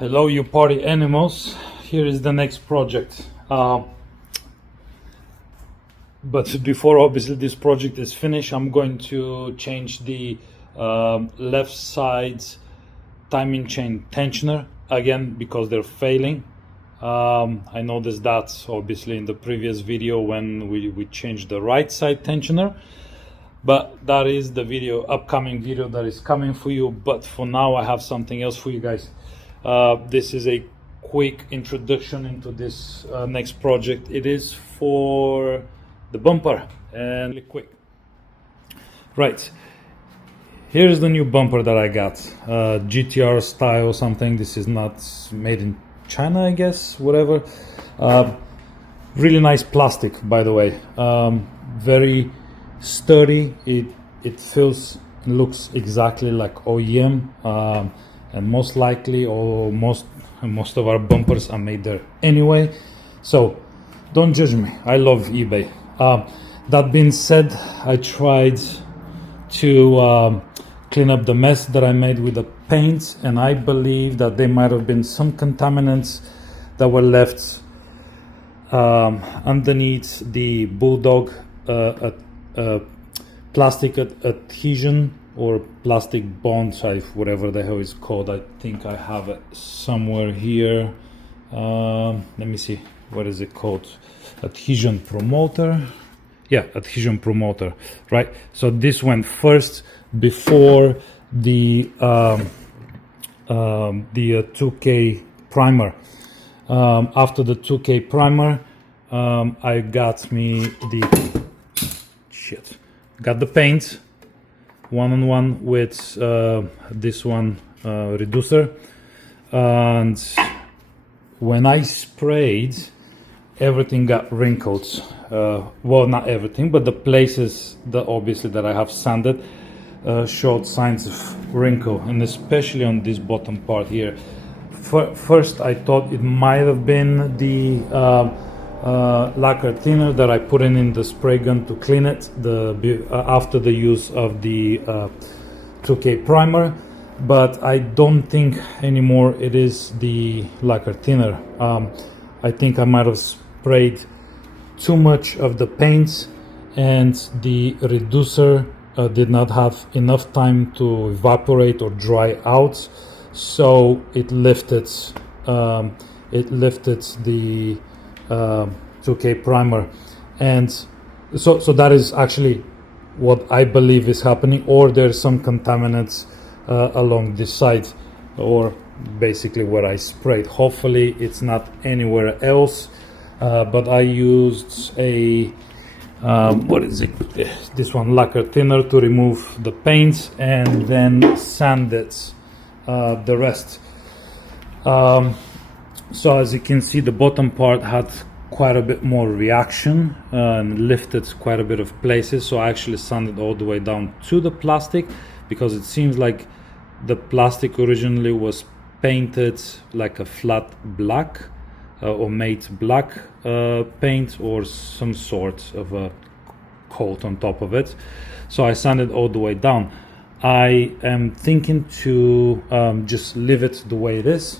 Hello, you party animals. Here is the next project. But before obviously this project is finished, I'm going to change the left side's timing chain tensioner again because they're failing. I noticed that obviously in the previous video when we changed the right side tensioner. But that is the upcoming video that is coming for you. But for now, I have something else for you guys. This is a quick introduction into this next project. It is for the bumper and really quick. Right, here's the new bumper that I got, GTR style something. This is not made in China, I guess, whatever. Really nice plastic, by the way. Very sturdy. It feels, looks exactly like OEM, and most likely, or most of our bumpers are made there anyway. So don't judge me. I love eBay. That being said, I tried to clean up the mess that I made with the paints, and I believe that there might have been some contaminants that were left underneath the Bulldog plastic adhesion or plastic bond, whatever the hell it's called. I think I have it somewhere here. Let me see, what is it called? Adhesion promoter. Yeah, adhesion promoter, right? So this went first before the 2K primer. After the 2K primer, I got me the got the paint one-on-one with this one reducer, and when I sprayed, everything got wrinkled. Well, not everything, but the places that obviously that I have sanded showed signs of wrinkle, and especially on this bottom part here. First I thought it might have been the lacquer thinner that I put in the spray gun to clean it after the use of the 2K primer, but I don't think anymore it is the lacquer thinner. I think I might have sprayed too much of the paints, and the reducer did not have enough time to evaporate or dry out, so it lifted the 2K primer, and so that is actually what I believe is happening, or there's some contaminants along this side, or basically where I sprayed. Hopefully it's not anywhere else, but I used a what is it, this one, lacquer thinner, to remove the paints and then sanded the rest. So as you can see, the bottom part had quite a bit more reaction and lifted quite a bit of places, so I actually sanded all the way down to the plastic, because it seems like the plastic originally was painted like a flat black or matte black paint or some sort of a coat on top of it, so I sanded all the way down. I am thinking to just leave it the way it is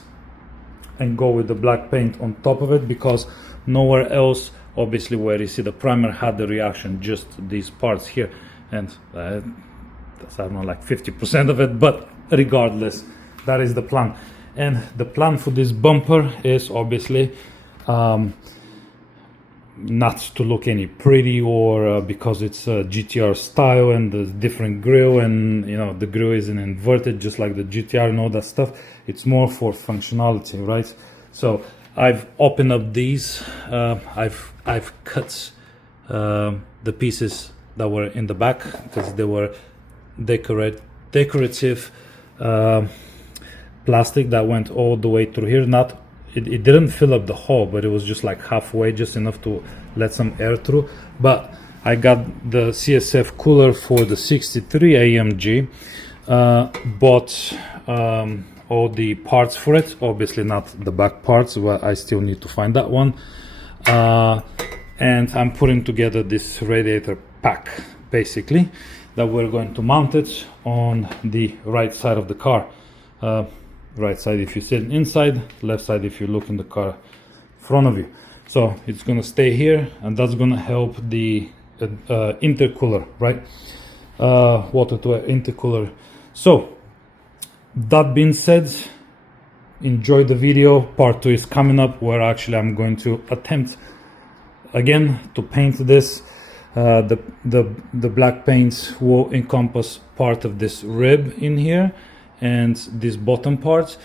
and go with the black paint on top of it, because nowhere else, obviously, where you see the primer had the reaction, just these parts here, and that's, I don't know, like 50% of it, but regardless, that is the plan. And the plan for this bumper is obviously not to look any pretty, or because it's a GTR style and the different grille, and you know the grille isn't inverted just like the GTR and all that stuff. It's more for functionality, right? So I've opened up these. I've cut the pieces that were in the back, because they were decorative plastic that went all the way through here. It didn't fill up the hole, but it was just like halfway, just enough to let some air through. But I got the CSF cooler for the 63 AMG, bought all the parts for it, obviously not the back parts, but I still need to find that one, and I'm putting together this radiator pack, basically, that we're going to mount it on the right side of the car. right side if you sit inside, left side if you look in the car in front of you. So it's gonna stay here, and that's gonna help the intercooler, right? Water to air intercooler. So that being said, enjoy the video. Part 2 is coming up, where actually I'm going to attempt again to paint this. The black paints will encompass part of this rib in here and this bottom part,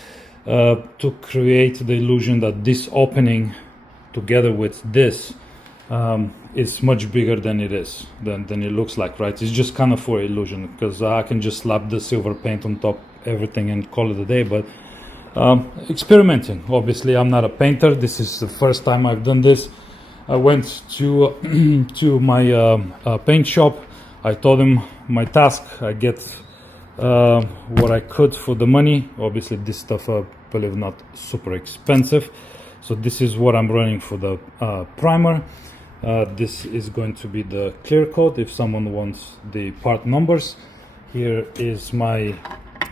to create the illusion that this opening together with this is much bigger than it is, than it looks like, right? It's just kind of for illusion, because I can just slap the silver paint on top everything and call it a day. But experimenting, obviously I'm not a painter. This is the first time I've done this. I went to to my paint shop. I told them my task. I get what I could for the money. Obviously this stuff, believe it or not, super expensive. So this is what I'm running for the primer. This is going to be the clear coat if someone wants the part numbers. Here is my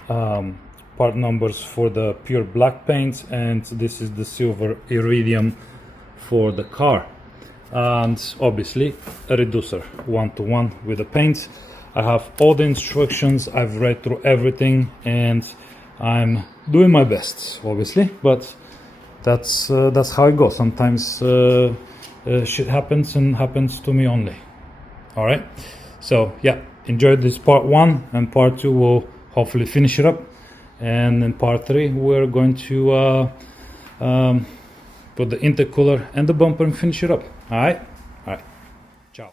part numbers for the pure black paint, and this is the silver iridium for the car. And obviously a reducer 1:1 with the paint. I have all the instructions, I've read through everything, and I'm doing my best, obviously, but that's how it goes. Sometimes shit happens, and happens to me only. All right, so yeah, enjoy this part 1, and part 2 will hopefully finish it up, and in part 3 we're going to put the intercooler and the bumper and finish it up. All right, ciao.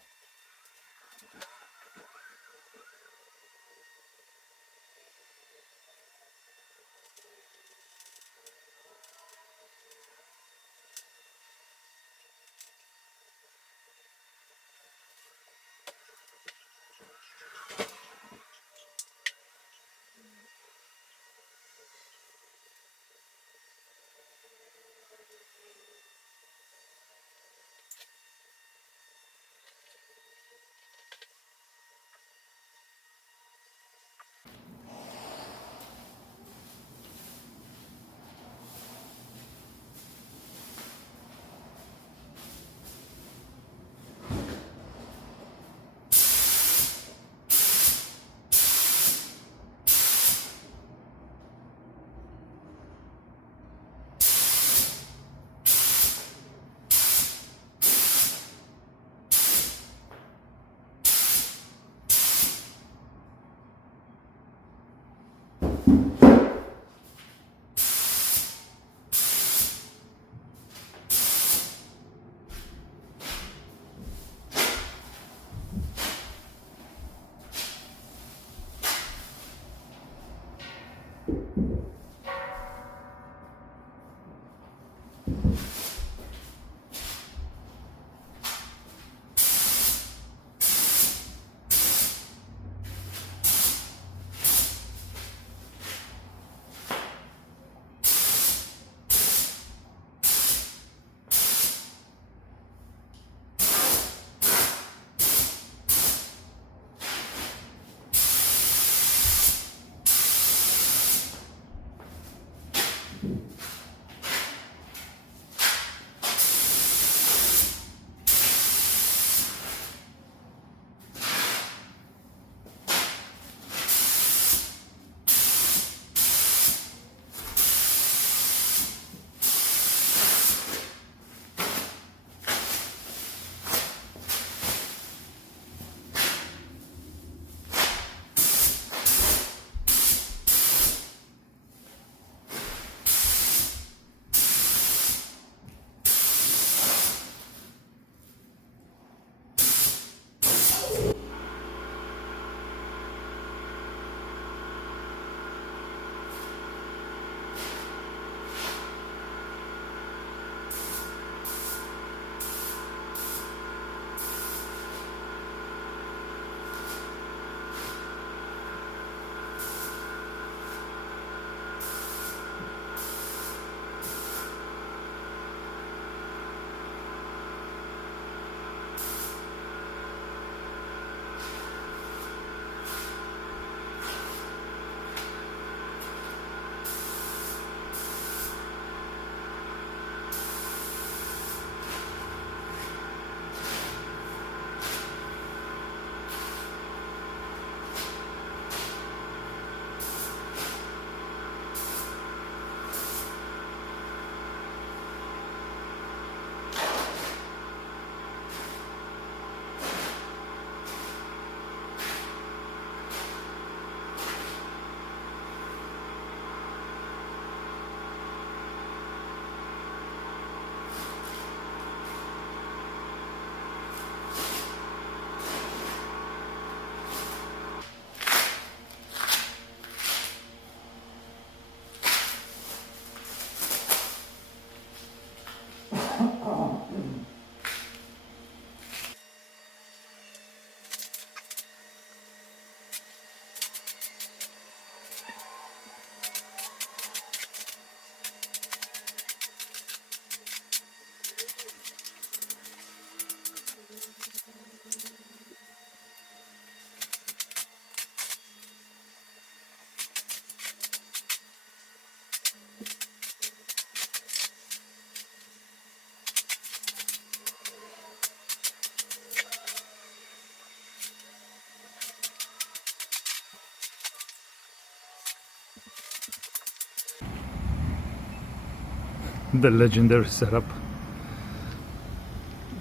the legendary setup.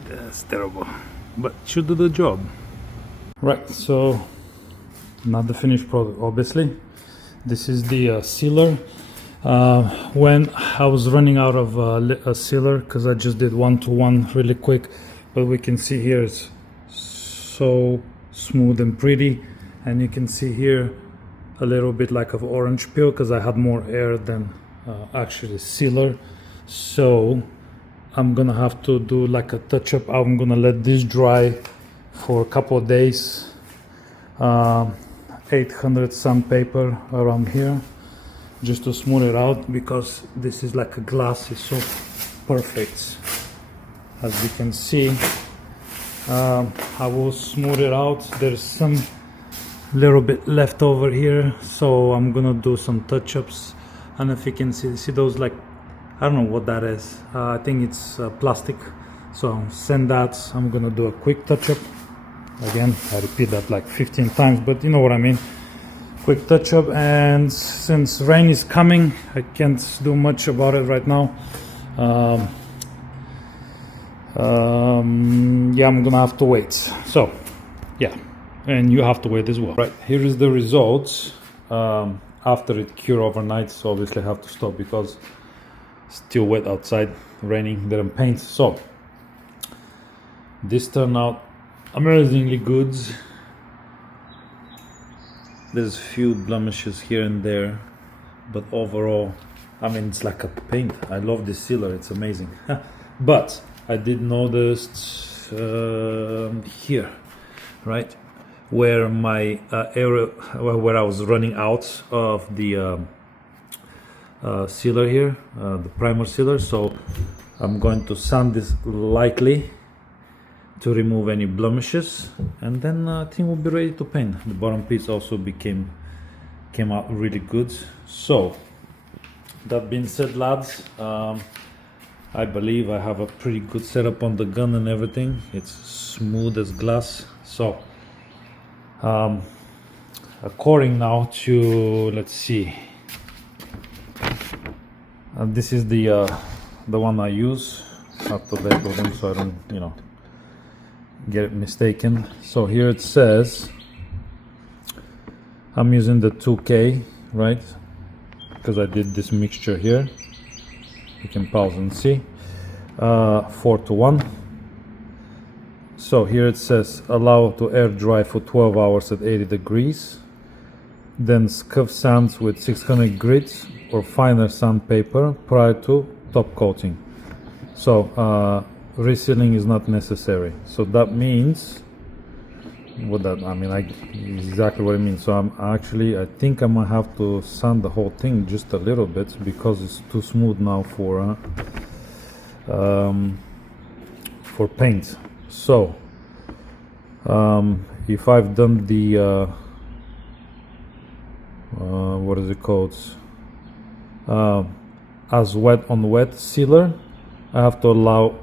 That's terrible, but should do the job. Right, so not the finished product, obviously. This is the sealer. When I was running out of a sealer, because I just did 1-to-1 really quick, but we can see here it's so smooth and pretty, and you can see here a little bit like of orange peel because I had more air than actually sealer. So I'm gonna have to do like a touch-up. I'm gonna let this dry for a couple of days. 800 sandpaper around here just to smooth it out, because this is like a glass, it's so perfect. As you can see, I will smooth it out. There's some little bit left over here, so I'm gonna do some touch-ups. And if you can see those, like, I don't know what that is. I think it's plastic. So send that. I'm gonna do a quick touch-up. Again, I repeat that like 15 times, but you know what I mean. Quick touch-up. And since rain is coming, I can't do much about it right now. Yeah, I'm gonna have to wait. So yeah, and you have to wait as well. Right, here is the results after it cure overnight. So obviously I have to stop because it's still wet outside, raining, didn't paint. So this turned out amazingly good. There's a few blemishes here and there, but overall, I mean, it's like a paint. I love this sealer, it's amazing. But I did notice here, right, where my area, where I was running out of the sealer here, the primer sealer. So I'm going to sand this lightly to remove any blemishes, and then I think we'll be ready to paint. The bottom piece also came out really good. So that being said, lads, I believe I have a pretty good setup on the gun and everything. It's smooth as glass. So according now to, let's see, this is the one I use. I have to label them so I don't, you know, get it mistaken. So here it says I'm using the 2K, right, because I did this mixture here. You can pause and see. 4-to-1. So here it says allow to air dry for 12 hours at 80 degrees, then scuff sands with 600 grits or finer sandpaper prior to top coating. So resealing is not necessary. So that means, what that, I mean, exactly what it means. So I think I might have to sand the whole thing just a little bit because it's too smooth now for paint. So if I've done the what is it called, as wet on wet sealer, I have to allow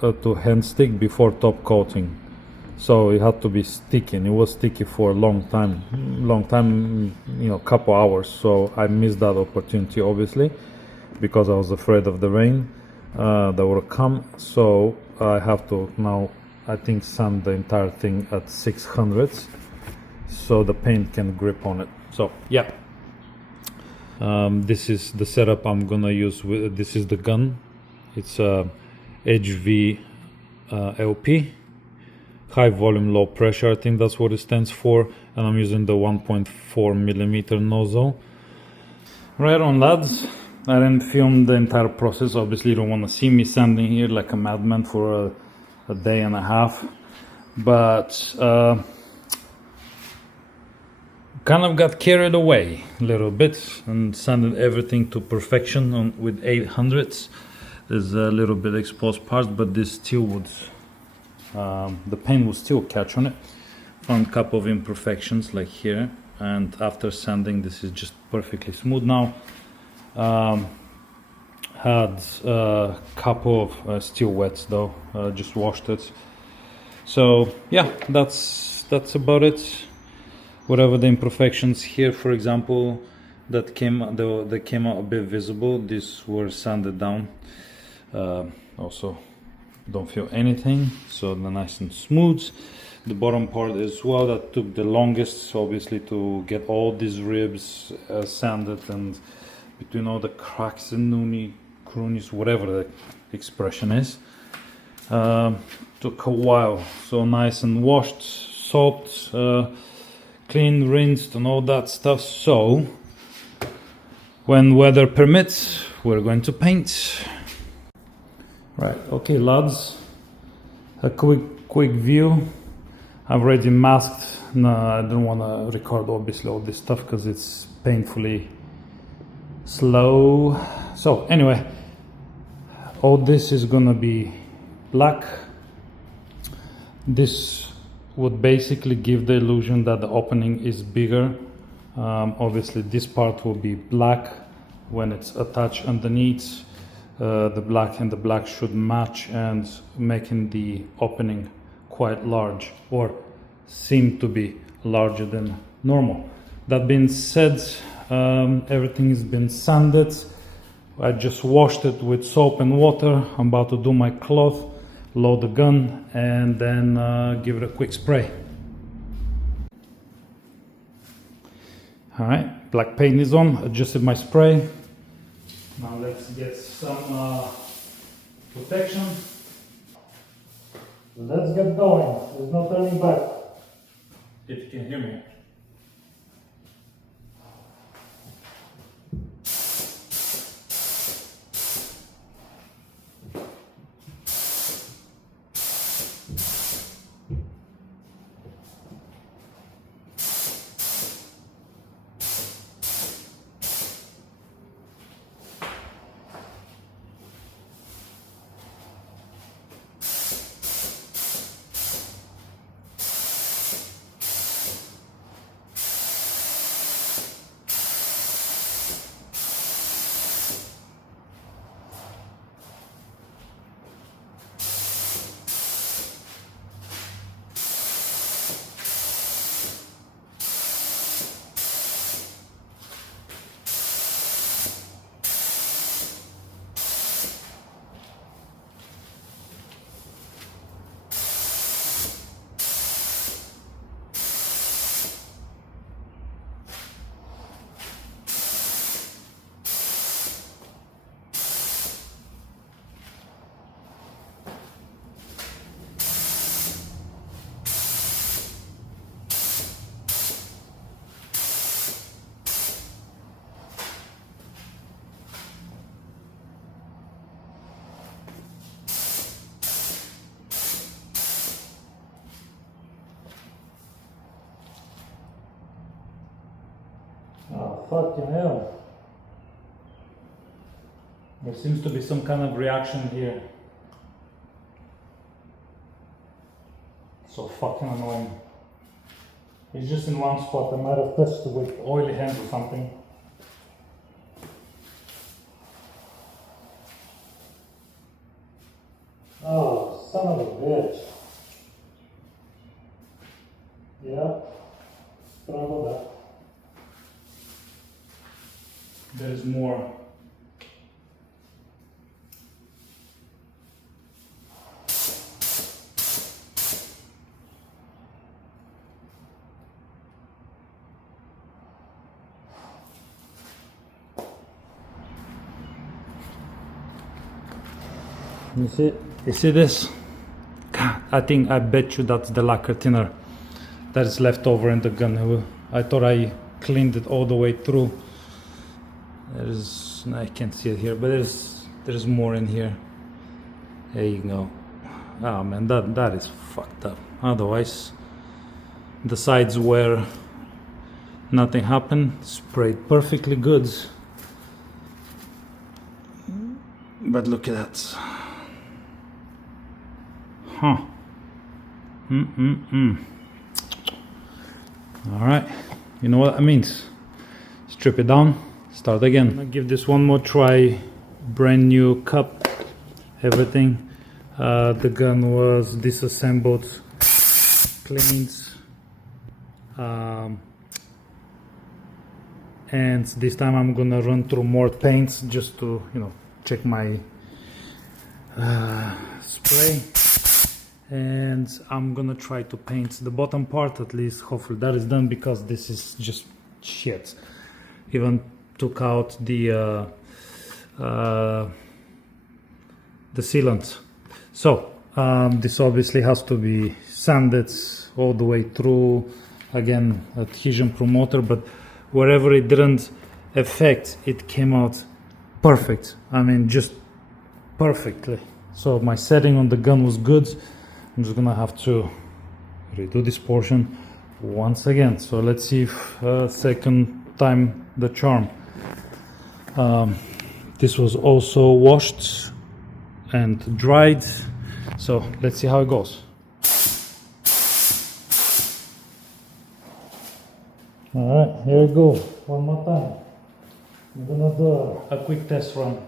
to hand stick before top coating. So it had to be sticky, and it was sticky for a long time, you know, couple hours. So I missed that opportunity, obviously, because I was afraid of the rain that would come. So I have to now, I think, sand the entire thing at 600 so the paint can grip on it. So yeah, this is the setup I'm gonna use. This is the gun. It's a HV LP, high volume low pressure, I think that's what it stands for, and I'm using the 1.4 millimeter nozzle. Right on, lads. I didn't film the entire process. Obviously you don't want to see me sanding here like a madman for a day and a half, but kind of got carried away a little bit and sanded everything to perfection with 800s. There's a little bit exposed parts, but this still would, the paint will still catch on it. Found a couple of imperfections like here, and after sanding this is just perfectly smooth now. Had a couple of still wets though, just washed it. So yeah, that's about it. Whatever the imperfections here, for example, that came out a bit visible, these were sanded down. Also don't feel anything, so they're nice and smooth. The bottom part as well, that took the longest, obviously, to get all these ribs sanded, and between all the cracks and croonies, whatever the expression is, took a while. So nice and washed, soaked, clean, rinsed, and all that stuff. So when weather permits, we're going to paint. Right, okay lads, a quick view. I've already masked. No, I don't want to record obviously all this stuff because it's painfully slow. So anyway, all this is gonna be black. This would basically give the illusion that the opening is bigger. Obviously this part will be black when it's attached underneath. The black and the black should match, and making the opening quite large, or seem to be larger than normal. That being said, everything has been sanded. I just washed it with soap and water. I'm about to do my cloth, load the gun, and then give it a quick spray. Alright, black paint is on, adjusted my spray. Now let's get some protection. Let's get going. There's no turning back. If you can hear me. Oh, fucking hell. There seems to be some kind of reaction here. So fucking annoying. It's just in one spot. I might have touched it with oily hands or something. Oh, son of a bitch. Yeah, trouble that. There's more. You see this? God, I bet you that's the lacquer thinner that is left over in the gun. I thought I cleaned it all the way through. I can't see it here, but there's more in here. There you go. Oh man, that is fucked up. Otherwise, the sides where nothing happened, sprayed perfectly good. But look at that. Huh. Alright, you know what that means. Strip it down, start again. I'll give this one more try. Brand new cup, everything. The gun was disassembled, cleaned, and this time I'm gonna run through more paints just to, you know, check my spray. And I'm gonna try to paint the bottom part at least. Hopefully that is done, because this is just shit. Even took out the sealant. So this obviously has to be sanded all the way through. Again, adhesion promoter, but wherever it didn't affect, it came out perfect. I mean, just perfectly. So my setting on the gun was good. I'm just gonna have to redo this portion once again. So let's see if second time the charm. This was also washed and dried, so let's see how it goes. All right, here we go. One more time. I'm gonna do a quick test run.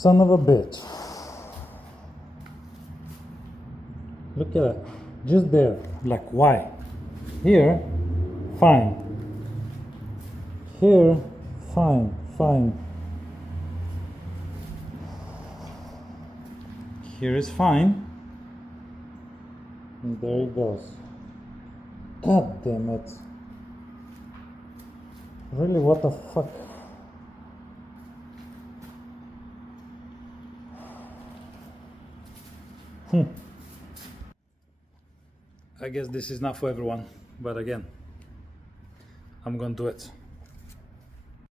Son of a bitch. Look at that. Just there. Like, why? Here, fine. Here, fine, fine. Here is fine. And there it goes. God damn it. Really, what the fuck? I guess this is not for everyone, but again, I'm gonna do it.